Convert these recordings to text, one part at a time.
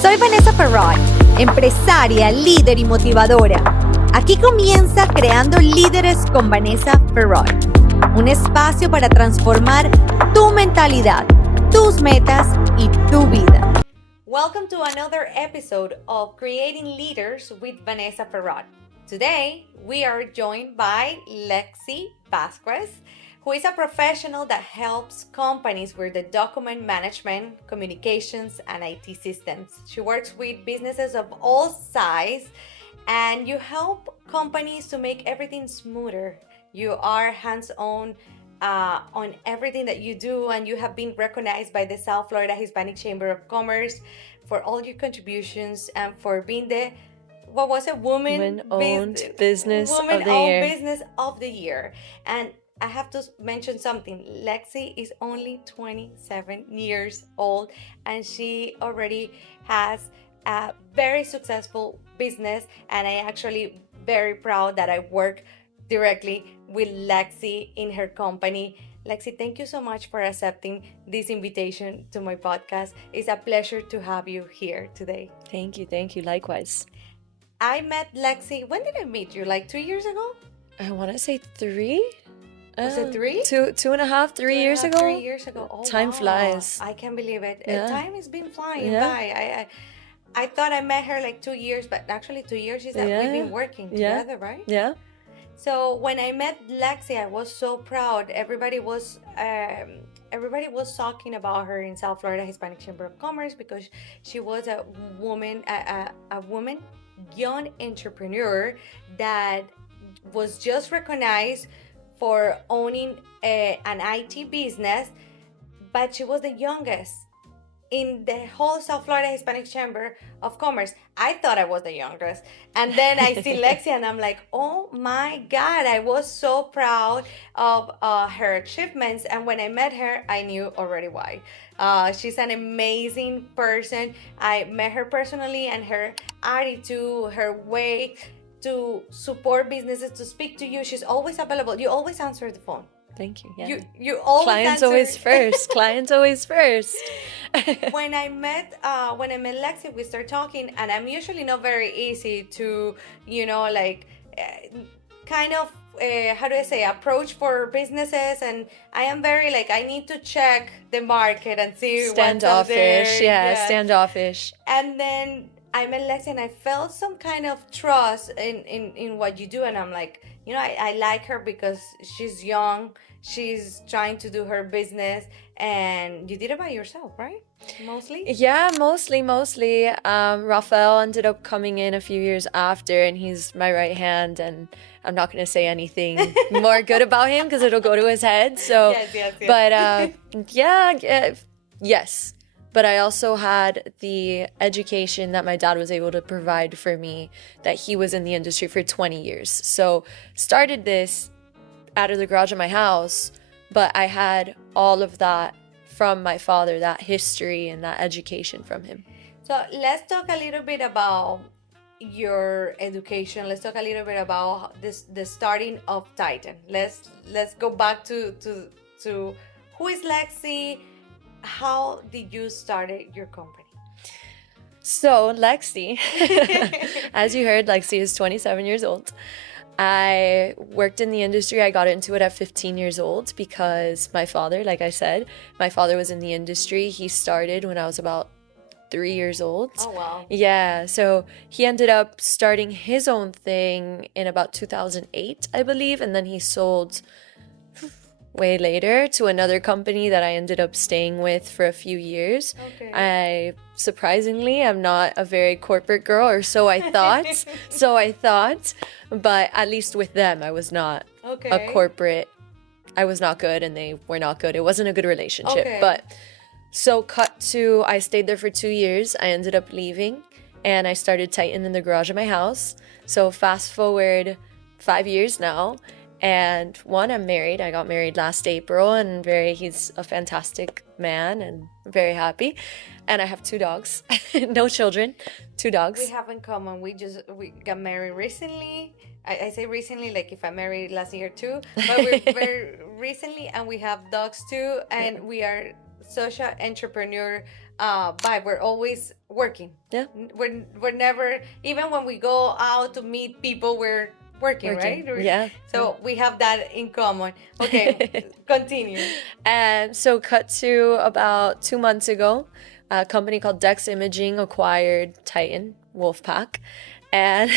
Soy Vanessa Ferrari, empresaria, líder y motivadora. Aquí comienza Creando Líderes con Vanessa Ferrari, un espacio para transformar tu mentalidad, tus metas y tu vida. Welcome to another episode of Creating Leaders with Vanessa Ferrari. Today, we are joined by Lexi Vazquez, who is a professional that helps companies with the document management, communications, and IT systems. She works with businesses of all sizes, and you help companies to make everything smoother. You are hands-on on everything that you do, and you have been recognized by the South Florida Hispanic Chamber of Commerce for all your contributions and for being the woman-owned business of the year. And I have to mention something. Lexi is only 27 years old, and she already has a very successful business, and I actually very proud that I work directly with Lexi in her company. Lexi, thank you so much for accepting this invitation to my podcast. It's a pleasure to have you here today. Thank you. Likewise. I met Lexi, when did I meet you? Like 2 years ago? I want to say 3. Was it 3? 2.5, 3 years ago? 3 years ago. Oh, time wow. flies. I can't believe it. Yeah. Time has been flying by. I thought I met her like 2 years, but actually 2 years is that we've been working together, right? Yeah. So when I met Lexi, I was so proud. Everybody was talking about her in South Florida Hispanic Chamber of Commerce because she was a woman, young entrepreneur that was just recognized for owning an IT business, but she was the youngest in the whole South Florida Hispanic Chamber of Commerce. I thought I was the youngest. And then I see Lexi and I'm like, oh my God, I was so proud of her achievements. And when I met her, I knew already why. She's an amazing person. I met her personally, and her attitude, her way to support businesses, to speak to you. She's always available. You always answer the phone. Thank you. Yeah. You always Clients answer. Clients always first. When I met Lexi, we started talking, and I'm usually not very easy to, approach for businesses, and I am very I need to check the market and see what's out there. Standoffish. And then I met Lexi, and I felt some kind of trust in what you do, and I'm like, I like her because she's young, she's trying to do her business, and you did it by yourself, right? Mostly? Yeah, mostly. Rafael ended up coming in a few years after, and he's my right hand, and I'm not going to say anything more good about him because it'll go to his head. So, yes. But yes. But I also had the education that my dad was able to provide for me, that he was in the industry for 20 years. So started this out of the garage of my house, but I had all of that from my father, that history and that education from him. So let's talk a little bit about your education. Let's talk a little bit about the starting of Titan. Let's go back to who is Lexi? How did you start your company? So Lexi, as you heard, Lexi is 27 years old. I worked in the industry. I got into it at 15 years old because my father, like I said, my father was in the industry. He started when I was about 3 years old. Oh, wow. Yeah, so he ended up starting his own thing in about 2008, I believe, and then he sold way later to another company that I ended up staying with for a few years. Okay. I surprisingly am not a very corporate girl, or so I thought. But at least with them, I was not a corporate. I was not good, and they were not good. It wasn't a good relationship. Okay. But so cut to, I stayed there for 2 years. I ended up leaving, and I started Titan in the garage of my house. So fast forward 5 years now. And I'm married. I got married last April, and he's a fantastic man and very happy. And I have 2 dogs, no children, 2 dogs. We have in common. We got married recently. I say recently, like if I married last year too, but we're very recently, and we have dogs too, and we are social entrepreneur but we're always working. Yeah. We're never, even when we go out to meet people, we're working. Right? Yeah. So we have that in common. Okay, continue. And so cut to about 2 months ago, a company called Dex Imaging acquired Titan Wolfpack. And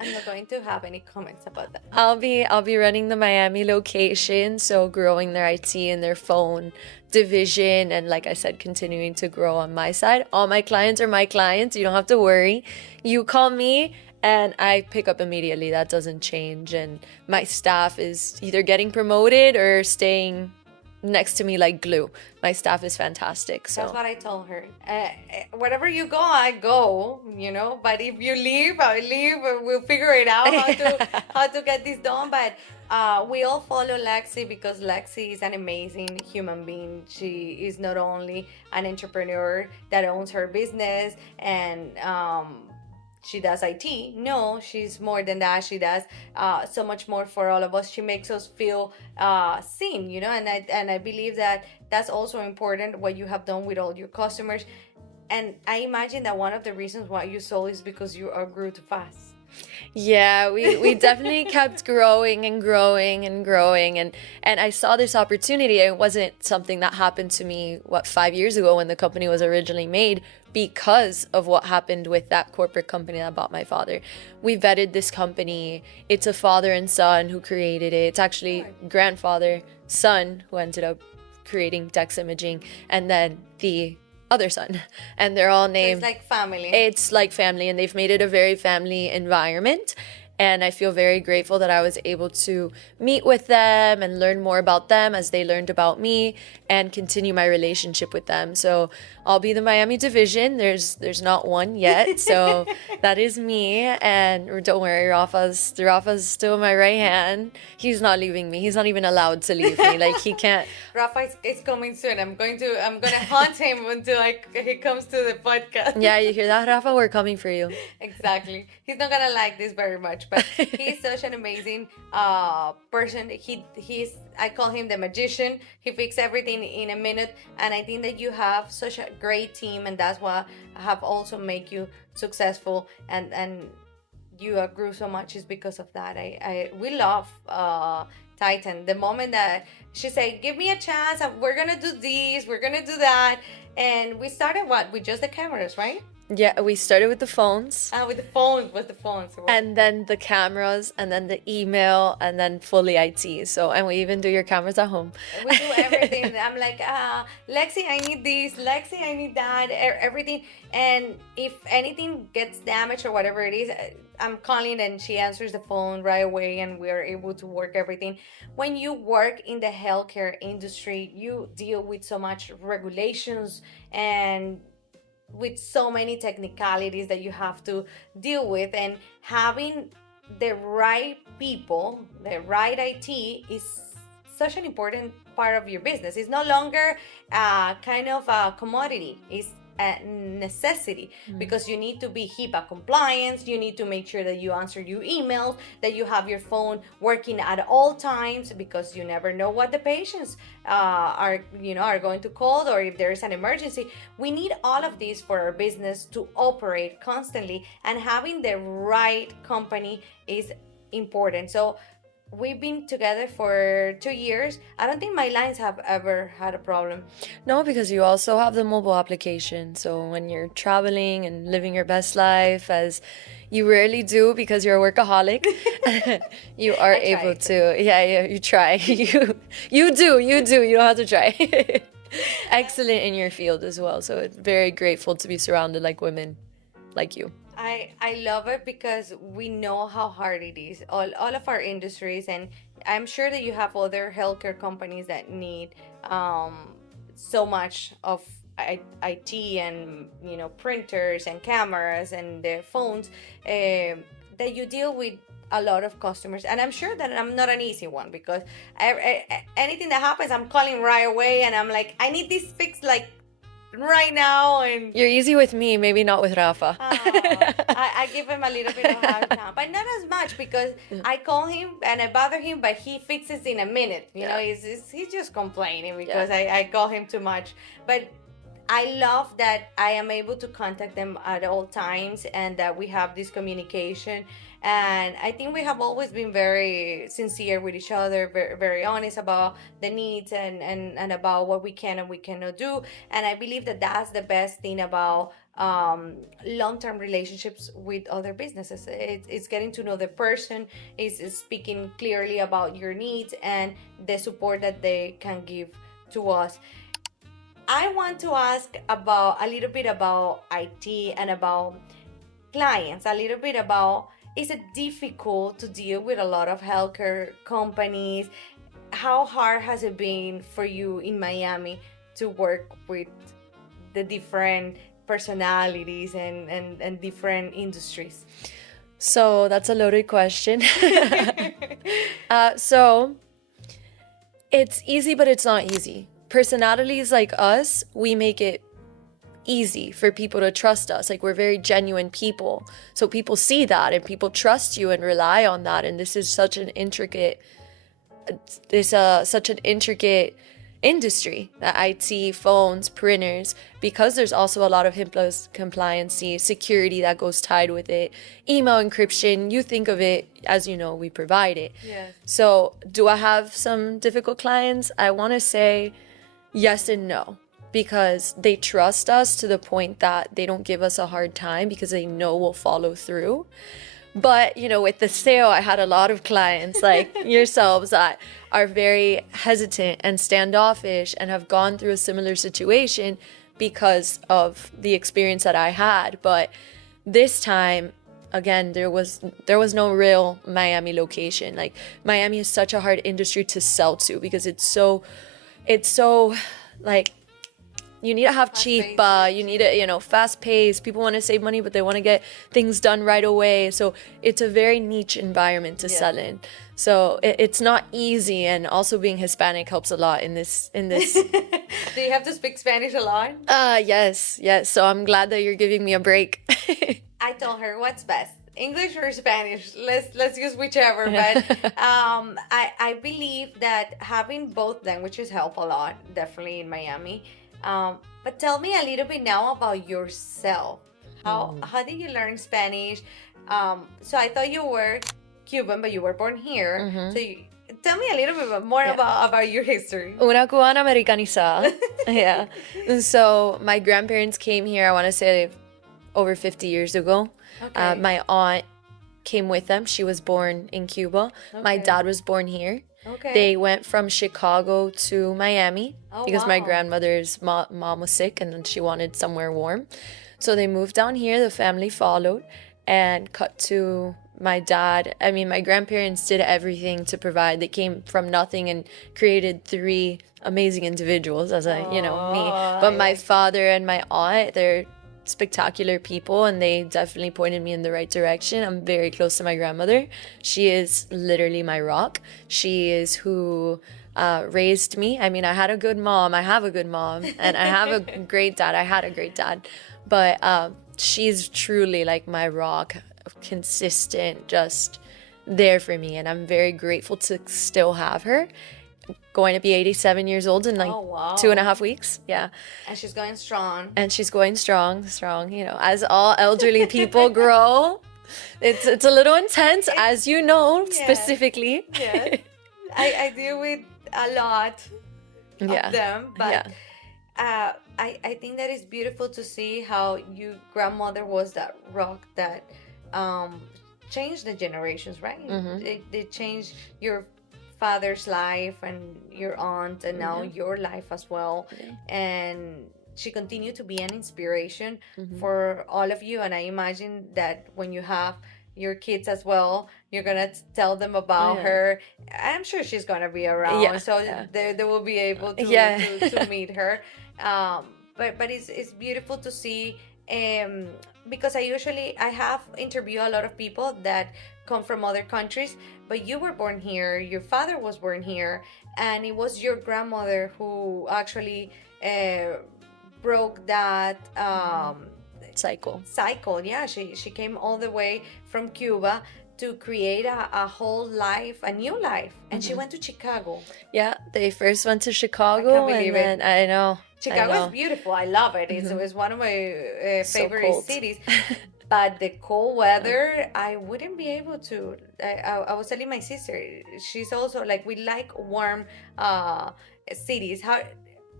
I'm not going to have any comments about that. I'll be running the Miami location, so growing their IT and their phone division, and like I said, continuing to grow on my side. All my clients are my clients. You don't have to worry. You call me and I pick up immediately. That doesn't change. And my staff is either getting promoted or staying next to me like glue. My staff is fantastic. So that's what I told her. Wherever you go, I go, but if you leave, I leave. We'll figure it out how to get this done. But we all follow Lexi because Lexi is an amazing human being. She is not only an entrepreneur that owns her business and she does IT. No, she's more than that. She does so much more for all of us. She makes us feel seen, and I believe that that's also important, what you have done with all your customers. And I imagine that one of the reasons why you sold is because you outgrew too fast. Yeah, we definitely kept growing and growing and growing. And I saw this opportunity. It wasn't something that happened to me, 5 years ago when the company was originally made, because of what happened with that corporate company that bought my father. We vetted this company. It's a father and son who created it. It's actually grandfather, son, who ended up creating Dex Imaging, and then the other son, and they're all named. So it's like family. It's like family, and they've made it a very family environment. And I feel very grateful that I was able to meet with them and learn more about them as they learned about me and continue my relationship with them. So I'll be the Miami division. There's not one yet. So that is me. And don't worry, Rafa's still my right hand. He's not leaving me. He's not even allowed to leave me. Like, he can't. Rafa is coming soon. I'm gonna hunt him until he comes to the podcast. Yeah, you hear that, Rafa? We're coming for you. Exactly. He's not gonna like this very much. But he's such an amazing person. I call him the magician. He fixes everything in a minute, and I think that you have such a great team, and that's what have also make you successful, and you grew so much is because of that. We love Titan. The moment that she said, "Give me a chance, we're gonna do this, we're gonna do that," and we started with just the cameras, right? Yeah, we started with the phones. With the phones. And then the cameras, and then the email, and then fully IT. So, and we even do your cameras at home. We do everything. I'm like, Lexi, I need this. Lexi, I need that. Everything. And if anything gets damaged or whatever it is, I'm calling and she answers the phone right away, and we are able to work everything. When you work in the healthcare industry, you deal with so much regulations and with so many technicalities that you have to deal with, and having the right people, the right IT is such an important part of your business. It's no longer kind of a commodity. It's a necessity, because you need to be HIPAA compliant. You need to make sure that you answer your emails, that you have your phone working at all times, because you never know what the patients are going to call, or if there is an emergency. We need all of this for our business to operate constantly, and having the right company is important. So we've been together for 2 years. I don't think my lines have ever had a problem. No, because you also have the mobile application. So when you're traveling and living your best life, as you rarely do because you're a workaholic, you are able to. Yeah, you try. You do. You don't have to try. Excellent in your field as well. So it's very grateful to be surrounded like women like you. I love it because we know how hard it is, all of our industries, and I'm sure that you have other healthcare companies that need so much of IT and printers and cameras and the phones, that you deal with a lot of customers. And I'm sure that I'm not an easy one, because anything that happens, I'm calling right away, and I'm like, I need this fixed like right now. And you're easy with me, maybe not with Rafa. I give him a little bit of a hard time, but not as much, because I call him and I bother him, but he fixes in a minute. He's just complaining because I call him too much. But I love that I am able to contact them at all times and that we have this communication. And I think we have always been very sincere with each other, very, very honest about the needs and about what we can and we cannot do. And I believe that that's the best thing about long-term relationships with other businesses. It's getting to know the person, is speaking clearly about your needs and the support that they can give to us. I want to ask about a little bit about IT and about clients, a little bit about, is it difficult to deal with a lot of healthcare companies? How hard has it been for you in Miami to work with the different personalities and different industries? So that's a loaded question. So it's easy, but it's not easy. Personalities like us, we make it easy for people to trust us. Like, we're very genuine people. So people see that and people trust you and rely on that. And this is such an intricate, industry, that IT, phones, printers, because there's also a lot of HIPAA compliancy, security that goes tied with it, email encryption. You think of it, as you know, we provide it. Yes. So do I have some difficult clients? I want to say yes and no, because they trust us to the point that they don't give us a hard time because they know we'll follow through. But, you know, with the sale, I had a lot of clients like yourselves that are very hesitant and standoffish and have gone through a similar situation because of the experience that I had. But this time, again, there was no real Miami location. Like, Miami is such a hard industry to sell to because it's so like, you need to have cheap, you need to, fast paced. People want to save money, but they want to get things done right away. So it's a very niche environment to sell in. So it's not easy. And also being Hispanic helps a lot in this. Do you have to speak Spanish a lot? Yes. So I'm glad that you're giving me a break. I told her, what's best, English or Spanish? Let's use whichever. But I believe that having both languages help a lot, definitely in Miami. But tell me a little bit now about yourself. How did you learn Spanish? So I thought you were Cuban, but you were born here. Mm-hmm. So tell me a little bit more about your history. Una cubana americanizada. Yeah. So my grandparents came here, I want to say, over 50 years ago. Okay. My aunt came with them. She was born in Cuba. Okay. My dad was born here. Okay. They went from Chicago to Miami because my grandmother's mom was sick and she wanted somewhere warm. So they moved down here. The family followed and cut to my dad. I mean, my grandparents did everything to provide. They came from nothing and created 3 amazing individuals, as me. But my father and my aunt, they're spectacular people, and they definitely pointed me in the right direction. I'm very close to my grandmother. She is literally my rock. She is who raised me. I mean, I had a good mom. I have a good mom, and I have a great dad. I had a great dad, but she's truly like my rock, consistent, just there for me, and I'm very grateful to still have her. Going to be 87 years old in 2.5 weeks. Yeah. And she's going strong. As all elderly people grow. It's a little intense, as you know, specifically. Yes. I deal with a lot of them, but I think that is beautiful to see how your grandmother was that rock that changed the generations, right? Mm-hmm. They changed your father's life and your aunt and now your life as well. And she continued to be an inspiration for all of you. And I imagine that when you have your kids as well, you're gonna tell them about her. I'm sure she's gonna be around, so they will be able to meet her. But it's beautiful to see, because I have interviewed a lot of people that come from other countries, but you were born here, your father was born here, and it was your grandmother who actually broke that cycle. Yeah, she came all the way from Cuba to create a whole life, a new life, and she went to Chicago. Yeah, they first went to Chicago, and then I know. Chicago is beautiful. I love it. It's one of my favorite cities. But the cold weather, I wouldn't be able to. I was telling my sister, she's also like, we like warm cities.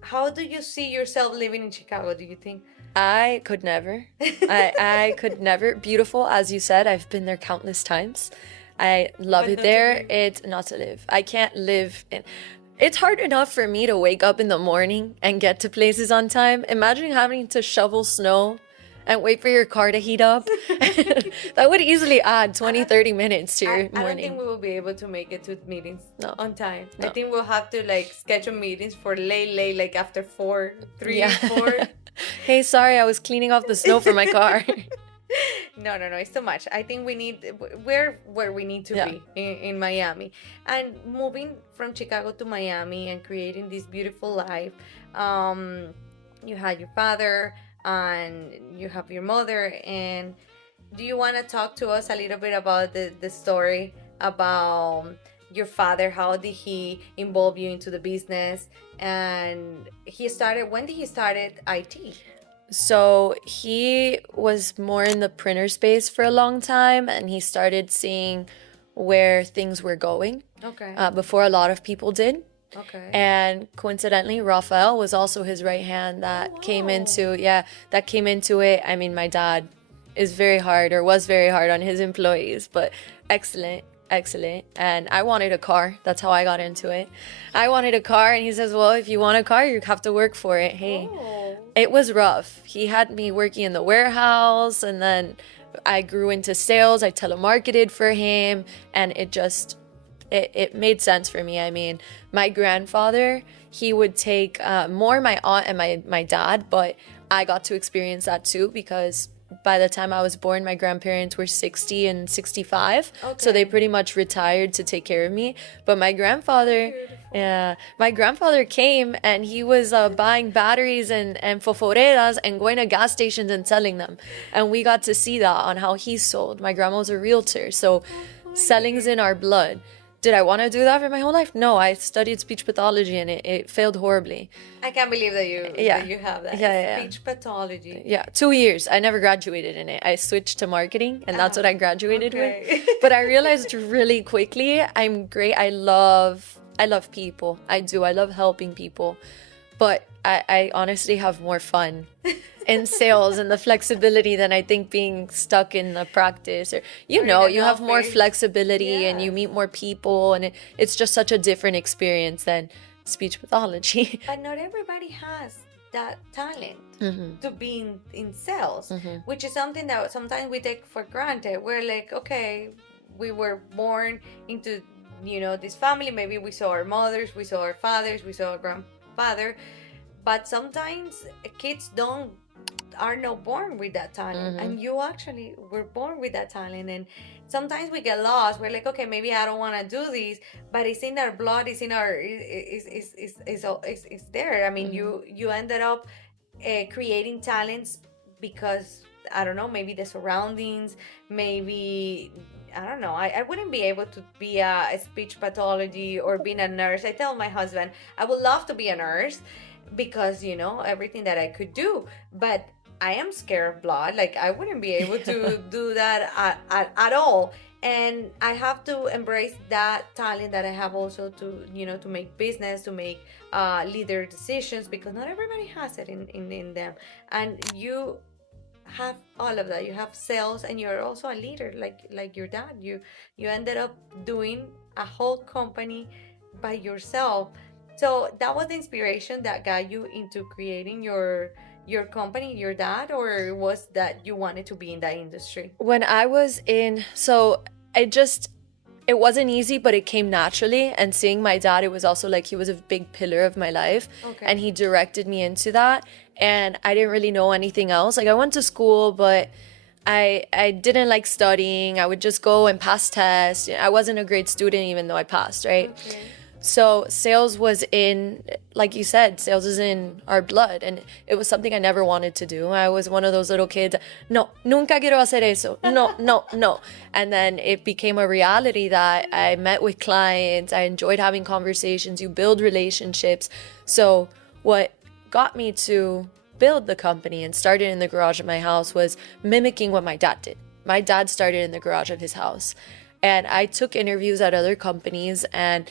How do you see yourself living in Chicago, do you think? I could never. I could never. Beautiful, as you said. I've been there countless times. I love it there. It's not to live. I can't live in. It's hard enough for me to wake up in the morning and get to places on time. Imagine having to shovel snow and wait for your car to heat up. That would easily add 20, 30 minutes to your morning. I don't think we will be able to make it to meetings on time. No. I think we'll have to like schedule meetings for late, like after 4, 3, 4. Hey, sorry, I was cleaning off the snow for my car. No, it's too much. I think we're where we need to be in Miami. And moving from Chicago to Miami and creating this beautiful life. You had your father and you have your mother. And do you want to talk to us a little bit about the story about your father? How did he involve you into the business? And when did he start IT? So he was more in the printer space for a long time, and he started seeing where things were going before a lot of people did. Okay. And coincidentally, Rafael was also his right hand that came into it. I mean, my dad was very hard on his employees, but excellent. And I wanted a car. That's how I got into it. I wanted a car, and he says, well, if you want a car, you have to work for it. Hey, It was rough. He had me working in the warehouse, and then I grew into sales. I telemarketed for him, and it made sense for me. I mean, my grandfather, he would take more my aunt and my dad, but I got to experience that too, because by the time I was born, my grandparents were 60 and 65. So they pretty much retired to take care of me. But my grandfather came, and he was buying batteries and foforeras and going to gas stations and selling them. And we got to see that on how he sold. My grandma was a realtor, so selling's in our blood. Did I want to do that for my whole life? No, I studied speech pathology, and it failed horribly. I can't believe that you have that. Speech pathology. Yeah, 2 years. I never graduated in it. I switched to marketing, and that's what I graduated with. But I realized really quickly, I'm great. I love people. I do. I love helping people. But I honestly have more fun in sales and the flexibility than I think being stuck in the practice. Or you have more flexibility and you meet more people, and it's just such a different experience than speech pathology. But not everybody has that talent to be in sales, which is something that sometimes we take for granted. We're like, okay, we were born into this family. Maybe we saw our mothers, we saw our fathers, we saw our grandfather, but sometimes kids are not born with that talent, and you actually were born with that talent. And sometimes we get lost. We're like, okay, maybe I don't want to do this, but it's in our blood. It's in our it's there. I mean, you ended up creating talents because, I don't know, maybe the surroundings, maybe, I don't know. I wouldn't be able to be a speech pathology or being a nurse. I tell my husband, I would love to be a nurse because, everything that I could do. But I am scared of blood. Like, I wouldn't be able to do that at all. And I have to embrace that talent that I have also to make business, to make leader decisions, because not everybody has it in them. And you have all of that. You have sales, and you're also a leader, like your dad. You ended up doing a whole company by yourself. So that was the inspiration that got you into creating your company, your dad, or was that you wanted to be in that industry? When I was it wasn't easy, but it came naturally. And seeing my dad, it was also like he was a big pillar of my life, and he directed me into that. And I didn't really know anything else. Like, I went to school, but I didn't like studying. I would just go and pass tests. I wasn't a great student, even though I passed, right? Okay. So sales was like you said, sales is in our blood, and it was something I never wanted to do. I was one of those little kids, no, nunca quiero hacer eso, no. And then it became a reality that I met with clients, I enjoyed having conversations, you build relationships. So what got me to build the company and started in the garage of my house was mimicking what my dad did. My dad started in the garage of his house, and I took interviews at other companies, and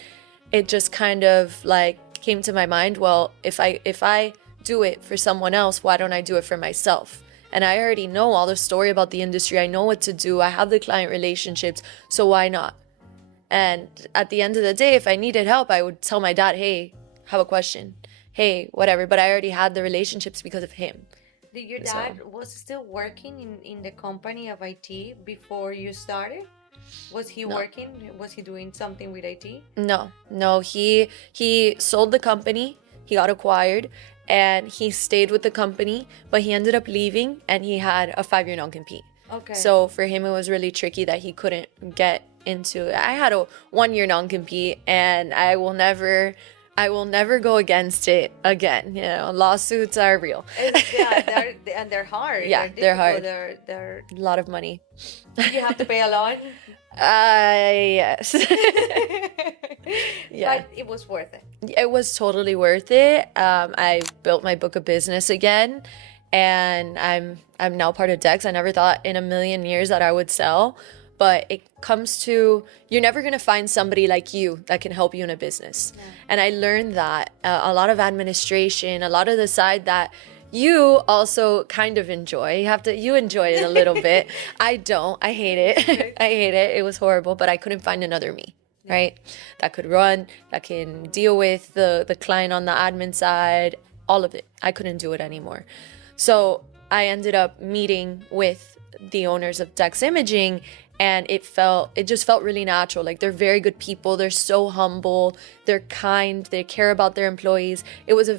it just kind of like came to my mind, well, if I do it for someone else, why don't I do it for myself? And I already know all the story about the industry. I know what to do. I have the client relationships, so why not? And at the end of the day, if I needed help, I would tell my dad, hey, have a question. Hey, whatever. But I already had the relationships because of him. Did your dad was still working in the company of IT before you started? Was he working? Was he doing something with IT? No. He sold the company. He got acquired, and he stayed with the company, but he ended up leaving, and he had a 5-year non-compete. Okay. So for him, it was really tricky that he couldn't get into it. I had a 1-year non-compete, and I will never go against it again. You know, lawsuits are real. They're hard. Yeah, they're hard. They're a lot of money. You have to pay a lot. Yes. Yeah. But it was worth it. It was totally worth it. I built my book of business again, and I'm now part of Dex. I never thought in a million years that I would sell, but it comes to, you're never going to find somebody like you that can help you in a business. Yeah. And I learned that a lot of administration, a lot of the side that you also kind of enjoy. You enjoy it a little bit. I don't. I hate it. I hate it. It was horrible, but I couldn't find another me, right? That could run, that can deal with the client on the admin side, all of it. I couldn't do it anymore. So I ended up meeting with the owners of Dex Imaging, and it just felt really natural. Like, they're very good people. They're so humble. They're kind. They care about their employees. It was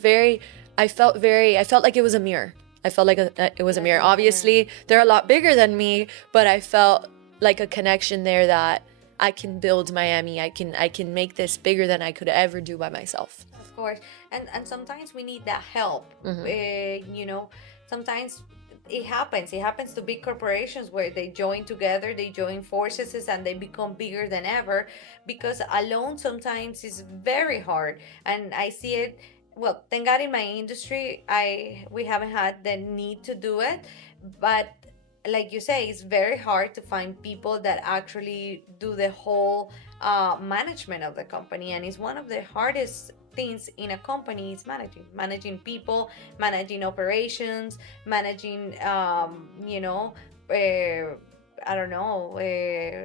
I felt like it was a mirror. I felt like it was a mirror. Obviously, they're a lot bigger than me, but I felt like a connection there that I can build Miami. I can make this bigger than I could ever do by myself. Of course. And sometimes we need that help. Mm-hmm. Sometimes it happens to big corporations where they join together, they join forces, and they become bigger than ever, because alone sometimes is very hard. And I see it, well, thank God in my industry, we haven't had the need to do it, but like you say, it's very hard to find people that actually do the whole management of the company. And it's one of the hardest things in a company is managing people, managing operations, managing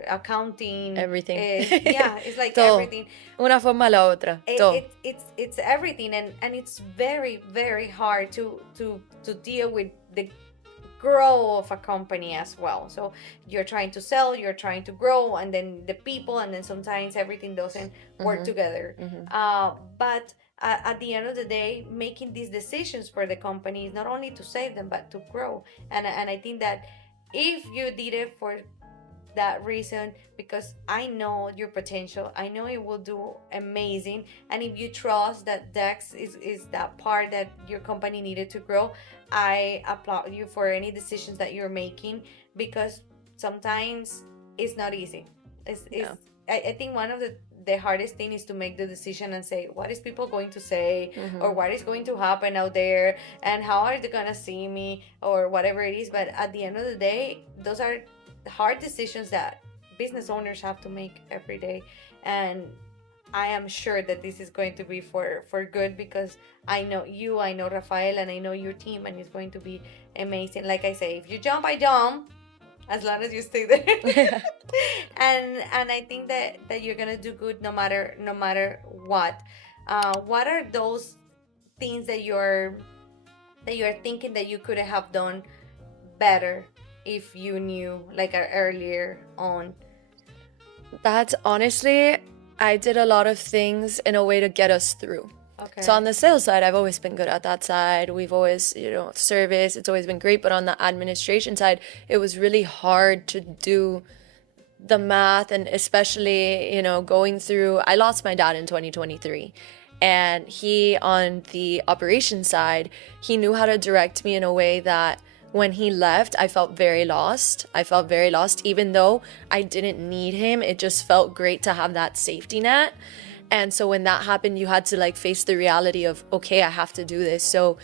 accounting, everything. Yeah, it's like everything. Una forma a la otra. It's everything, and it's very, very hard to deal with the grow of a company as well. So you're trying to sell, you're trying to grow, and then the people, and then sometimes everything doesn't work together. But at the end of the day, making these decisions for the company is not only to save them, but to grow. And I think that if you did it for that reason, because I know your potential, I know it will do amazing, and if you trust that Dex is that part that your company needed to grow, I applaud you for any decisions that you're making, because sometimes it's not easy. I think one of the hardest thing is to make the decision and say, what is people going to say, or what is going to happen out there, and how are they gonna see me, or whatever it is. But at the end of the day, those are hard decisions that business owners have to make every day. And I am sure that this is going to be for good, because I know you, I know Rafael, and I know your team, and it's going to be amazing. Like I say, if you jump, I jump, as long as you stay there. and I think that you're gonna do good no matter what. What are those things that you're thinking that you could have done better if you knew, like, earlier on? That's honestly, I did a lot of things in a way to get us through. Okay. So on the sales side, I've always been good at that side. We've always, service, it's always been great. But on the administration side, it was really hard to do the math, and especially, going through, I lost my dad in 2023. And he, on the operations side, he knew how to direct me in a way that when he left, I felt very lost. Even though I didn't need him. It just felt great to have that safety net. And so when that happened, you had to like face the reality of, okay, I have to do this. So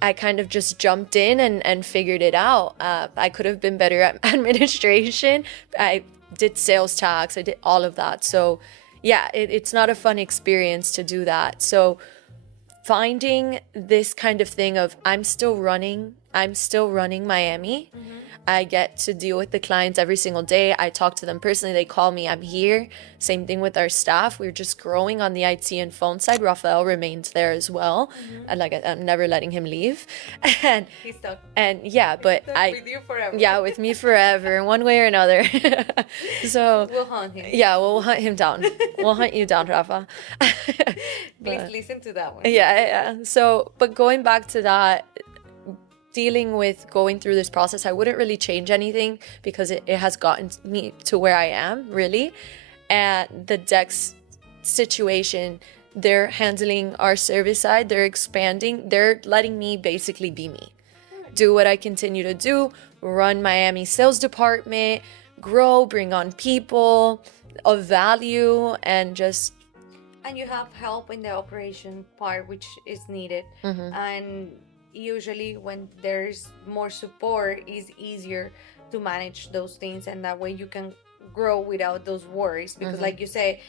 I kind of just jumped in and figured it out. I could have been better at administration. I did sales tax. I did all of that. So yeah, it's not a fun experience to do that. So finding this kind of thing of I'm still running Miami. I get to deal with the clients every single day. I talk to them personally. They call me. I'm here. Same thing with our staff. We're just growing on the IT and phone side. Rafael remains there as well. And like I'm never letting him leave. And He's stuck. And yeah, but Stuck with you forever. Yeah, with me forever, one way or another. So We'll hunt him. yeah, we'll hunt him down. We'll hunt you down, Rafa. Please listen to that one. Yeah. So, but going back to that, dealing with going through this process, I wouldn't really change anything because it has gotten me to where I am, really. And the Dex situation, they're handling our service side, they're expanding, they're letting me basically be me. Do what I continue to do, run Miami sales department, grow, bring on people of value, and just... And you have help in the operation part, which is needed. And usually when there's more support, it's easier to manage those things, and that way you can grow without those worries. Because like you say,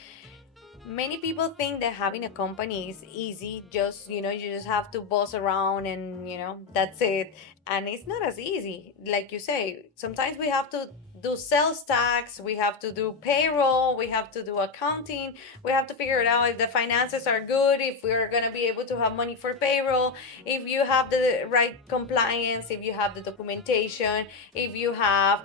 many people think that having a company is easy. Just, you just have to boss around and, that's it. And it's not as easy. Like you say, sometimes we have to do sales tax, we have to do payroll, we have to do accounting, we have to figure it out if the finances are good, if we're going to be able to have money for payroll, if you have the right compliance, if you have the documentation, if you have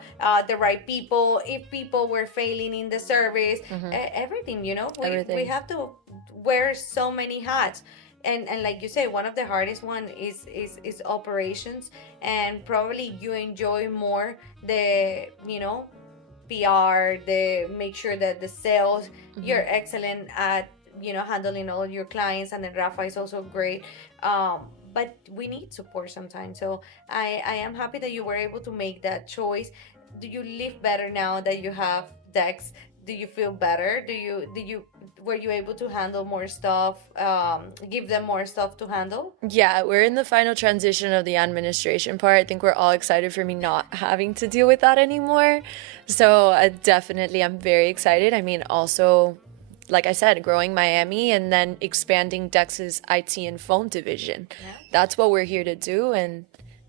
the right people, if people were failing in the service, everything, Everything. We have to wear so many hats. And like you say, one of the hardest one is operations, and probably you enjoy more the PR, the make sure that the sales, you're excellent at handling all your clients, and then Rafa is also great, but we need support sometimes. So I am happy that you were able to make that choice. Do you live better now that you have Dex? Do you feel better? Were you able to handle more stuff, give them more stuff to handle? Yeah, we're in the final transition of the administration part. I think we're all excited for me not having to deal with that anymore. So definitely, I'm very excited. I mean, also, like I said, growing Miami and then expanding Dex's IT and phone division. Yeah. That's what we're here to do. And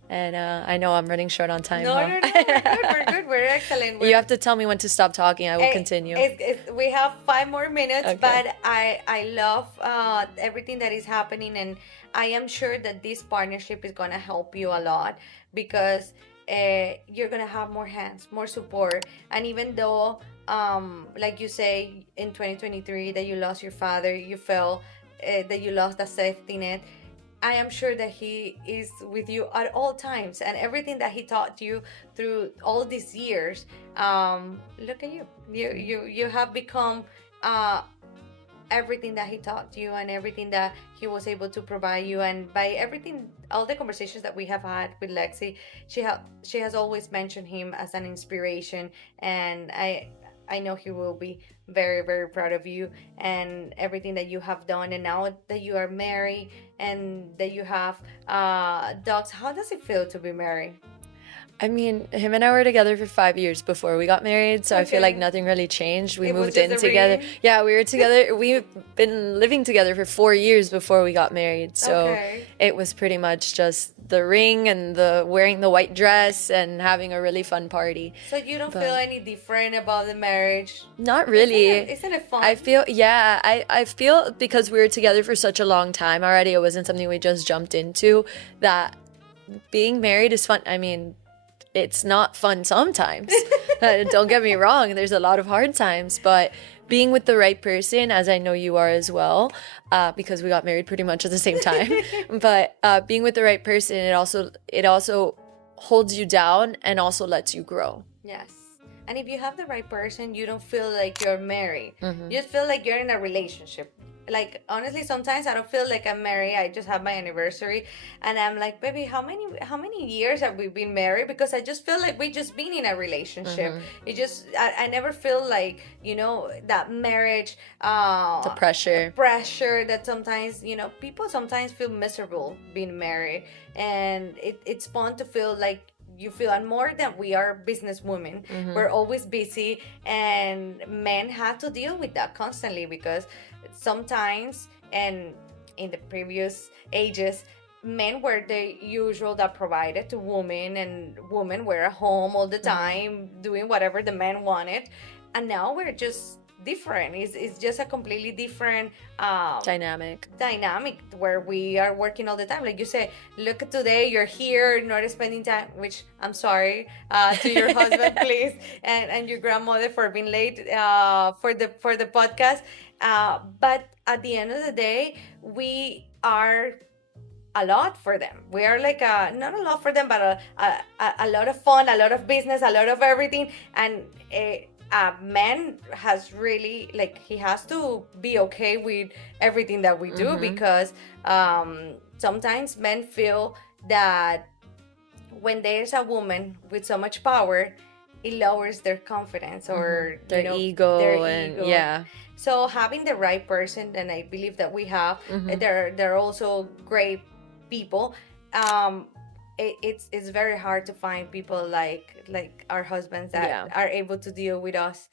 I know I'm running short on time. No, huh? no, we're good. We're excellent. You have to tell me when to stop talking. I will continue. We have 5 more minutes, Okay. but I love everything that is happening, and I am sure that this partnership is going to help you a lot, because you're going to have more hands, more support. And even though, like you say, in 2023 that you lost your father, you felt that you lost the safety net, I am sure that he is with you at all times, and everything that he taught you through all these years. Look at you. You have become everything that he taught you, and everything that he was able to provide you. And by everything, all the conversations that we have had with Lexi, she has always mentioned him as an inspiration, and I know he will be very, very proud of you and everything that you have done. And now that you are married and that you have dogs, how does it feel to be married? I mean, him and I were together for 5 years before we got married, so I feel like nothing really changed. We moved in together. Yeah, we were together. We've been living together for 4 years before we got married, so it was pretty much just the ring and the wearing the white dress and having a really fun party. So you don't feel any different about the marriage? Not really. Isn't it fun? I feel because we were together for such a long time already, it wasn't something we just jumped into, that being married is fun. I mean, it's not fun sometimes. Don't get me wrong. There's a lot of hard times, but being with the right person, as I know you are as well, because we got married pretty much at the same time, but being with the right person, it also holds you down and also lets you grow. Yes. And if you have the right person, you don't feel like you're married. You just feel like you're in a relationship. like, honestly, sometimes I don't feel like I'm married. I just have my anniversary, and I'm like, baby, how many years have we been married? Because I just feel like we just been in a relationship. It just, I never feel like, that marriage, The pressure that sometimes, people sometimes feel miserable being married, and it's fun to feel like you feel. And more than we are businesswomen, we're always busy, and men have to deal with that constantly, because sometimes, and in the previous ages, men were the usual that provided to women, and women were at home all the time doing whatever the men wanted. And now we're just different. It's just a completely different dynamic where we are working all the time. Like you say, look at today, you're here, not spending time, which I'm sorry to your husband, please, and your grandmother for being late for the podcast. But at the end of the day, we are a lot for them. We are like not a lot for them, but a lot of fun, a lot of business, a lot of everything. And a man has really, like, he has to be okay with everything that we do, because sometimes men feel that when there's a woman with so much power, it lowers their confidence or their ego. Yeah. So having the right person, and I believe that we have, they're also great people. It's very hard to find people like our husbands that are able to deal with us.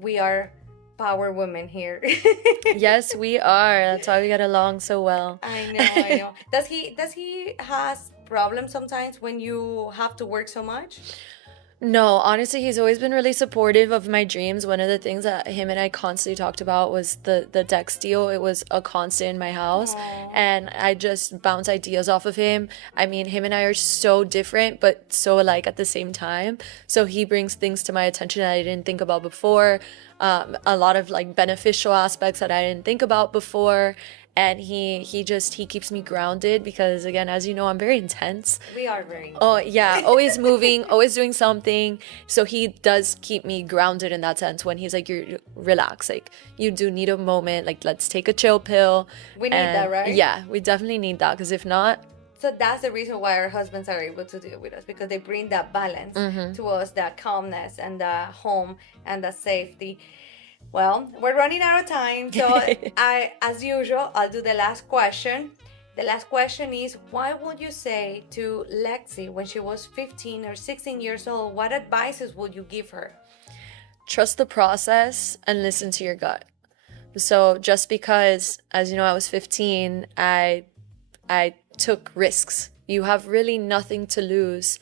We are power women here. Yes, we are. That's why we get along so well. I know. Does he has problems sometimes when you have to work so much? No, honestly, he's always been really supportive of my dreams. One of the things that him and I constantly talked about was the Dex deal. It was a constant in my house. Aww. And I just bounce ideas off of him. I mean, him and I are so different, but so alike at the same time. So he brings things to my attention that I didn't think about before. A lot of like beneficial aspects that I didn't think about before. And he keeps me grounded, because again, as you know, I'm very intense. We are very intense. Oh yeah, always moving, always doing something. So he does keep me grounded in that sense, when he's like, you relax, like you do need a moment, like let's take a chill pill. We need that, right? Yeah, we definitely need that, because if not. So that's the reason why our husbands are able to deal with us, because they bring that balance to us, that calmness and the home and the safety. Well, we're running out of time, so as usual, I'll do the last question. The last question is, what would you say to Lexi when she was 15 or 16 years old? What advices would you give her? Trust the process and listen to your gut. So just because, as you know, I was 15, I took risks. You have really nothing to lose.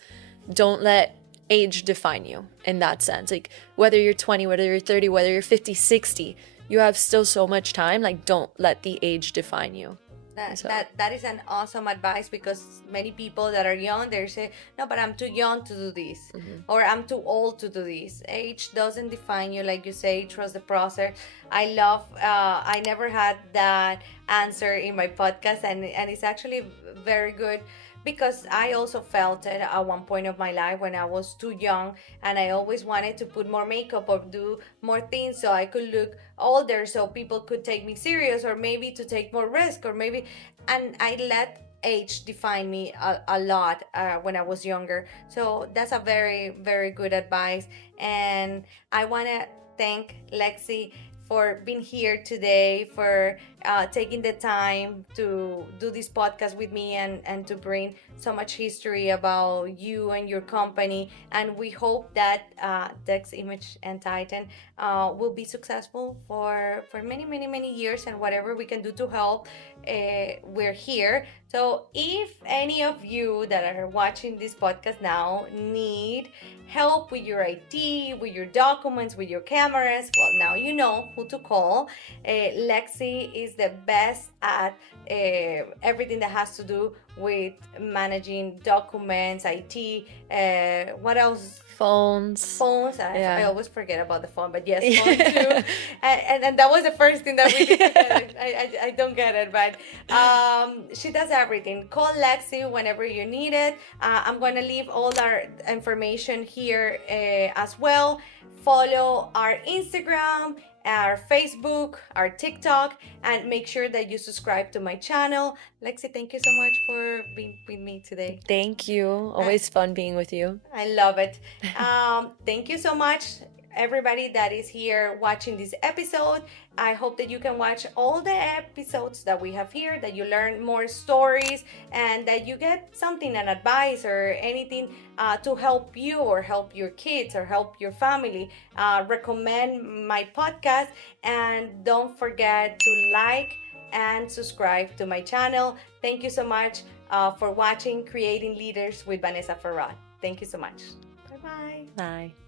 Don't let age define you in that sense. Like whether you're 20, whether you're 30, whether you're 50, 60, you have still so much time. Like don't let the age define you. That is an awesome advice, because many people that are young, they say, no, but I'm too young to do this, or I'm too old to do this. Age doesn't define you. Like you say, trust the process. I never had that answer in my podcast, and it's actually very good, because I also felt it at one point of my life when I was too young, and I always wanted to put more makeup or do more things so I could look older, so people could take me serious, or maybe to take more risk, or maybe, and I let age define me a lot when I was younger. So that's a very, very good advice. And I want to thank Lexi for being here today, for taking the time to do this podcast with me, and to bring so much history about you and your company. And we hope that Dex Image and Titan will be successful for many, many, many years, and whatever we can do to help, we're here. So if any of you that are watching this podcast now need help with your IT, with your documents, with your cameras, well, now you know who to call. Lexi is the best at everything that has to do with managing documents, IT, what else? Phones. I always forget about the phone, but yes, phone too. and that was the first thing that we did together. I don't get it, but she does everything. Call Lexi whenever you need it. I'm going to leave all our information here as well. Follow our Instagram our Facebook, our TikTok, and make sure that you subscribe to my channel. Lexi, thank you so much for being with me today. Thank you. Always fun being with you. I love it. Thank you so much, everybody that is here watching this episode. I hope that you can watch all the episodes that we have here, that you learn more stories, and that you get something, an advice or anything to help you or help your kids or help your family. Recommend my podcast, and don't forget to like and subscribe to my channel. Thank you so much for watching Creating Leaders with Vanessa Farad. Thank you so much. Bye-bye. Bye.